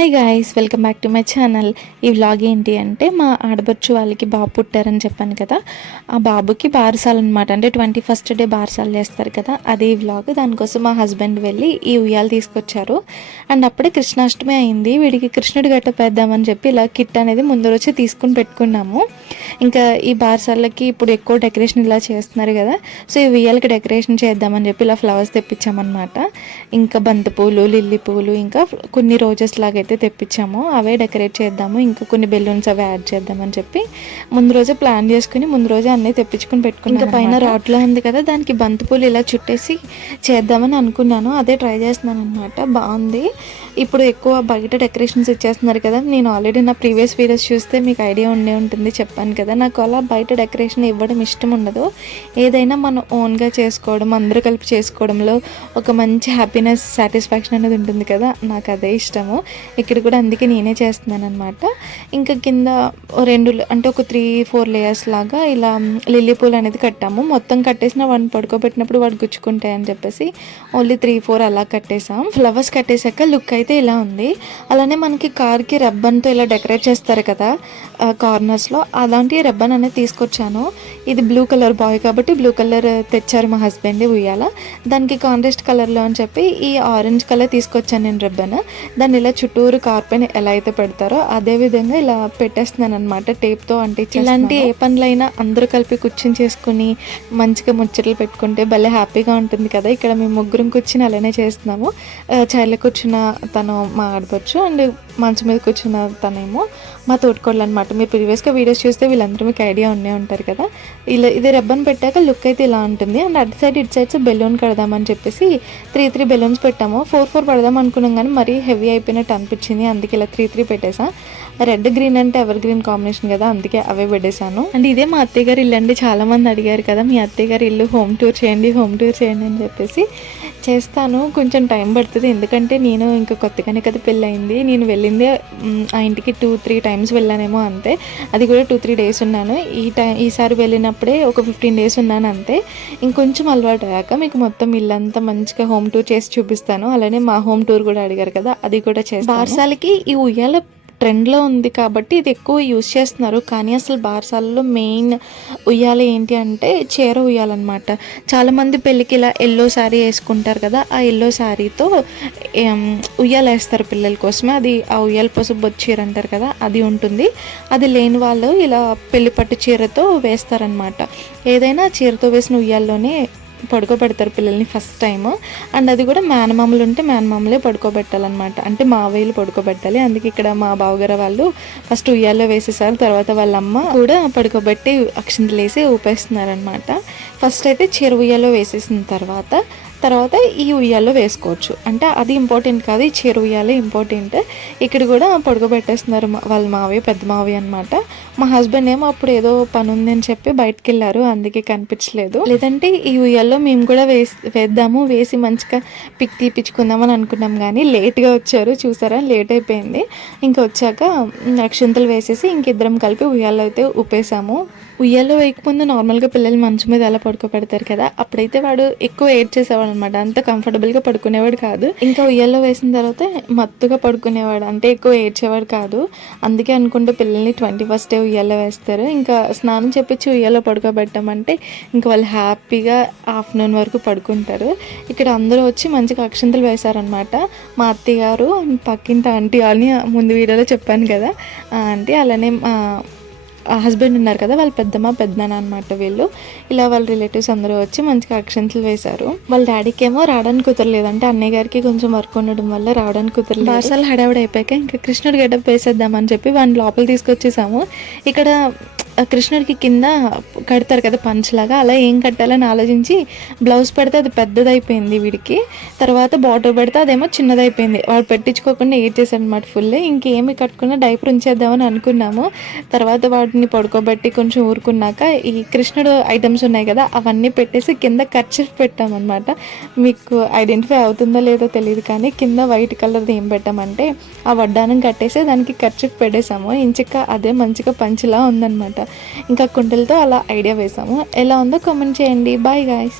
Hi guys welcome back to my channel ఈ vlog ఏంటి అంటే మా ఆడబొచ్చు వాళ్ళకి బాబు పుట్టారని చెప్పాను కదా. ఆ బాబుకి బారసాలు అనమాట అంటే ట్వంటీ ఫస్ట్ డే బారసాలు చేస్తారు కదా. అదే వ్లాగ్ దానికోసం మా హస్బెండ్ వెళ్ళి ఈ ఉయ్యాలు తీసుకొచ్చారు. అండ్ అప్పుడే కృష్ణాష్టమి అయింది. వీడికి కృష్ణుడి గట్ట పెద్దామని చెప్పి ఇలా కిట్ అనేది ముందు వచ్చి తీసుకుని పెట్టుకున్నాము. ఇంకా ఈ బారసాలకి ఇప్పుడు ఎక్కువ డెకరేషన్ ఇలా చేస్తున్నారు కదా. సో ఈ ఉయ్యాలకి డెకరేషన్ చేద్దామని చెప్పి ఇలా ఫ్లవర్స్ తెప్పించామన్నమాట. ఇంకా బంతిపూలు లిల్లీ పూలు ఇంకా కొన్ని రోజెస్ లాగైతే తెప్పించాము అవే డెకరేట్ చేద్దాము ఇంకా కొన్ని బెలూన్స్ అవి యాడ్ చేద్దామని చెప్పి ముందు రోజే ప్లాన్ చేసుకుని ముందు రోజే అన్నీ తెప్పించుకుని పెట్టుకుని ఇంకా పైన రాడ్లో ఉంది కదా దానికి బంతిపూలు ఇలా చుట్టేసి చేద్దామని అనుకున్నాను అదే ట్రై చేస్తున్నాను అనమాట బాగుంది. ఇప్పుడు ఎక్కువ బయట డెకరేషన్స్ ఇచ్చేస్తున్నారు కదా నేను ఆల్రెడీ నా ప్రీవియస్ వీడియోస్ చూస్తే మీకు ఐడియా ఉండే ఉంటుంది చెప్పాను కదా. నాకు అలా బయట డెకరేషన్ ఇవ్వడం ఇష్టం ఉండదు. ఏదైనా మనం ఓన్గా చేసుకోవడం అందరూ కలిపి చేసుకోవడంలో ఒక మంచి హ్యాపీనెస్ సాటిస్ఫాక్షన్ అనేది ఉంటుంది కదా నాకు అదే ఇష్టము. ఇక్కడ కూడా అందుకే నేనే చేస్తున్నాను అనమాట ఇంకా కింద ఓ రెండు అంటే ఒక త్రీ ఫోర్ లేయర్స్ లాగా ఇలా లిల్లీ పూలు అనేది కట్టాము. మొత్తం కట్టేసిన వాడిని పడుకోబెట్టినప్పుడు వాడు గుచ్చుకుంటాయని చెప్పేసి ఓన్లీ త్రీ ఫోర్ అలా కట్టేసాం. ఫ్లవర్స్ కట్టేశాక లుక్ అయితే ఇలా ఉంది. అలానే మనకి కార్కి రబ్బన్తో ఇలా డెకరేట్ చేస్తారు కదా కార్నర్స్లో అలాంటి రబ్బన్ అనేది తీసుకొచ్చాను. ఇది బ్లూ కలర్ బాయ్ కాబట్టి బ్లూ కలర్ తెచ్చారు మా హస్బెండ్ ఉయ్యాల. దానికి కాంట్రాస్ట్ కలర్లో అని చెప్పి ఈ ఆరెంజ్ కలర్ తీసుకొచ్చాను నేను రబ్బన్ దాన్ని ఇలా చుట్టూ కార్ కార్పెన్ ఎలా అయితే పెడతారో అదే విధంగా ఇలా పెట్టేస్తున్నాను అనమాట టేప్తో అంటే ఇలాంటి ఏ పనులైనా అందరూ కలిపి కూర్చుని చేసుకుని మంచిగా ముచ్చట్లు పెట్టుకుంటే భలే హ్యాపీగా ఉంటుంది కదా. ఇక్కడ మేము ముగ్గురం కూర్చుని అలానే చేస్తున్నాము. చైర్లో కూర్చున్న తను మా ఆడపచ్చు అండ్ మంచం మీద కూర్చున్న తనేమో మా తోటికోళ్ళు అనమాట మీరు ప్రీవియస్గా వీడియోస్ చూస్తే వీళ్ళందరూ మీకు ఐడియా ఉండే ఉంటారు కదా. ఇలా ఇది రెబ్బన్ పెట్టాక లుక్ అయితే ఇలా ఉంటుంది. అండ్ అటు సైడ్ ఇటు సైడ్స్ బెలూన్ కడదామని చెప్పేసి త్రీ త్రీ బెలూన్స్ పెట్టాము. ఫోర్ ఫోర్ పడదాం అనుకున్నాం కానీ మరీ హెవీ అయిపోయినట్టు అనిపించింది. అందుకే ఇలా త్రీ త్రీ పెట్టేసా. రెడ్ గ్రీన్ అంటే ఎవర్ గ్రీన్ కాంబినేషన్ కదా అందుకే అవే పెట్టేశాను. అండ్ ఇదే మా అత్తయ్య గారు ఇల్లు అండి. చాలా మంది అడిగారు కదా మీ అత్తయ్య గారు ఇల్లు హోమ్ టూర్ చేయండి హోమ్ టూర్ చేయండి అని చెప్పేసి చేస్తాను. కొంచెం టైం పడుతుంది. ఎందుకంటే నేను ఇంకా కొత్తగానే కదా పెళ్ళి అయింది నేను వెళ్ళి మ్, ఆ ఇంటికి టూ త్రీ టైమ్స్ వెళ్ళానేమో అంతే. అది కూడా టూ త్రీ డేస్ ఉన్నాను. ఈ టైం ఈసారి వెళ్ళినప్పుడే ఒక ఫిఫ్టీన్ డేస్ ఉన్నాను అంతే. ఇంకొంచెం అలవాటు అయ్యాక మీకు మొత్తం ఇల్లంతా మంచిగా హోమ్ టూర్ చేసి చూపిస్తాను. అలానే మా హోమ్ టూర్ కూడా అడిగారు కదా అది కూడా చేస్తాను. బార్సాలకి ఈ ఉయ్యాల ట్రెండ్లో ఉంది కాబట్టి ఇది ఎక్కువ యూస్ చేస్తున్నారు. కానీ అసలు బార్సాలలో మెయిన్ ఉయ్యాల ఏంటి అంటే చీర ఉయ్యాలన్నమాట. చాలామంది పెళ్ళికి ఇలా ఎల్లో శారీ వేసుకుంటారు కదా ఆ ఎల్లో శారీతో ఉయ్యాల వేస్తారు పిల్లల కోసమే. అది ఆ ఉయ్యాల పసుపు చీర అంటారు కదా అది ఉంటుంది. అది లేని వాళ్ళు ఇలా పెళ్ళి పట్టు చీరతో వేస్తారనమాట ఏదైనా చీరతో వేసిన ఉయ్యాల్లోనే పడుకోబెడతారు పిల్లల్ని ఫస్ట్ టైం అండ్ అది కూడా మేనమామలు ఉంటే మేనమామలే పడుకోబెట్టాలన్నమాట. అంటే మావయ్యలు పడుకోబెట్టాలి. అందుకే ఇక్కడ మా బావగారు వాళ్ళు ఫస్ట్ ఉయ్యాల్లో వేసేసారు. తర్వాత వాళ్ళ అమ్మ కూడా పడుకోబెట్టి అక్షింతలు వేసి ఊపేస్తున్నారనమాట ఫస్ట్ అయితే చీర ఉయ్యాలో వేసేసిన తర్వాత తర్వాత ఈ ఉయ్యాల్లో వేసుకోవచ్చు. అంటే అది ఇంపార్టెంట్ కాదు ఈ చీర ఉయ్యాలే ఇంపార్టెంట్ ఇక్కడ కూడా పడుకోబెట్టేస్తున్నారు వాళ్ళ మావయ్య పెద్ద మావి అనమాట మా హస్బెండ్ ఏమో అప్పుడు ఏదో పని ఉంది అని చెప్పి బయటకు వెళ్ళారు అందుకే కనిపించలేదు. లేదంటే ఈ ఉయ్యాల్లో మేము కూడా వేసి వేద్దాము వేసి మంచిగా పిక్ తీపించుకుందామని అనుకున్నాం కానీ లేట్గా వచ్చారు. చూసారా? లేట్ అయిపోయింది. ఇంకా వచ్చాక అక్షంతలు వేసేసి ఇంకిద్దరం కలిపి ఉయ్యాల్లో అయితే ఊపేసాము ఉయ్యాల్లో వేయకముందు నార్మల్గా పిల్లలు మంచం మీద అలా పడుకోబెడతారు కదా అప్పుడైతే వాడు ఎక్కువ ఏడ్ చేసేవాడు అనమాట అంత కంఫర్టబుల్గా పడుకునేవాడు కాదు. ఇంకా ఉయ్యాల్లో వేసిన తర్వాత మత్తుగా పడుకునేవాడు. అంటే ఎక్కువ ఏడ్చేవాడు కాదు. అందుకే అనుకుంటే పిల్లల్ని ట్వంటీ ఫస్ట్ డే ఉయ్యాల్లో వేస్తారు. ఇంకా స్నానం చెప్పించి ఉయ్యాలో పడుకోబెట్టామంటే ఇంకా వాళ్ళు హ్యాపీగా ఆఫ్టర్నూన్ వరకు పడుకుంటారు. ఇక్కడ అందరూ వచ్చి మంచిగా అక్షంతలు వేశారనమాట. మా అత్తయ్య గారు పక్కింటి ఆంటీ అని ముందు వీడియోలో చెప్పాను కదా ఆంటీ అలానే మా హస్బెండ్ ఉన్నారు కదా వాళ్ళ పెద్దమ్మ పెద్దనాన్న అనమాట వీళ్ళు. ఇలా వాళ్ళ రిలేటివ్స్ అందరూ వచ్చి మంచిగా అక్షంతలు వేశారు. వాళ్ళ డాడీకి ఏమో రావడానికి కుదరలేదు. అంటే అన్నయ్య గారికి కొంచెం వర్క్ ఉండడం వల్ల రావడానికి కుదరలేదు. బార్సాలు హడావిడి అయిపోయాక ఇంకా కృష్ణుడి గడ్డప్ వేసేద్దామని చెప్పి వాళ్ళని లోపల తీసుకొచ్చేసాము. ఇక్కడ కృష్ణుడికి కింద కడతారు కదా పంచలాగా అలా ఏం కట్టాలని ఆలోచించి బ్లౌజ్ పెడితే అది పెద్దదైపోయింది వీడికి. తర్వాత బాటర్ పెడితే అదేమో చిన్నదైపోయింది. వాడు పెట్టించుకోకుండా ఏడ్ అనమాట ఫుల్ ఇంకేమి కట్టుకున్నా డైపర్ ఉంచేద్దామని అనుకున్నాము. తర్వాత వాటిని పడుకోబెట్టి కొంచెం ఊరుకున్నాక ఈ కృష్ణుడు ఐటమ్స్ ఉన్నాయి కదా అవన్నీ పెట్టేసి కింద ఖర్చు పెట్టామన్నమాట. మీకు ఐడెంటిఫై అవుతుందో లేదో తెలియదు కానీ కింద వైట్ కలర్ది ఏం పెట్టామంటే ఆ వడ్డానం కట్టేసి దానికి ఖర్చు పెట్టేసాము ఇంచక్క అదే మంచిగా పంచిలా ఉందన్నమాట. ఇంకా కుండలతో అలా ఐడియా వేసాము. ఎలా ఉందో కామెంట్ చేయండి. Bye guys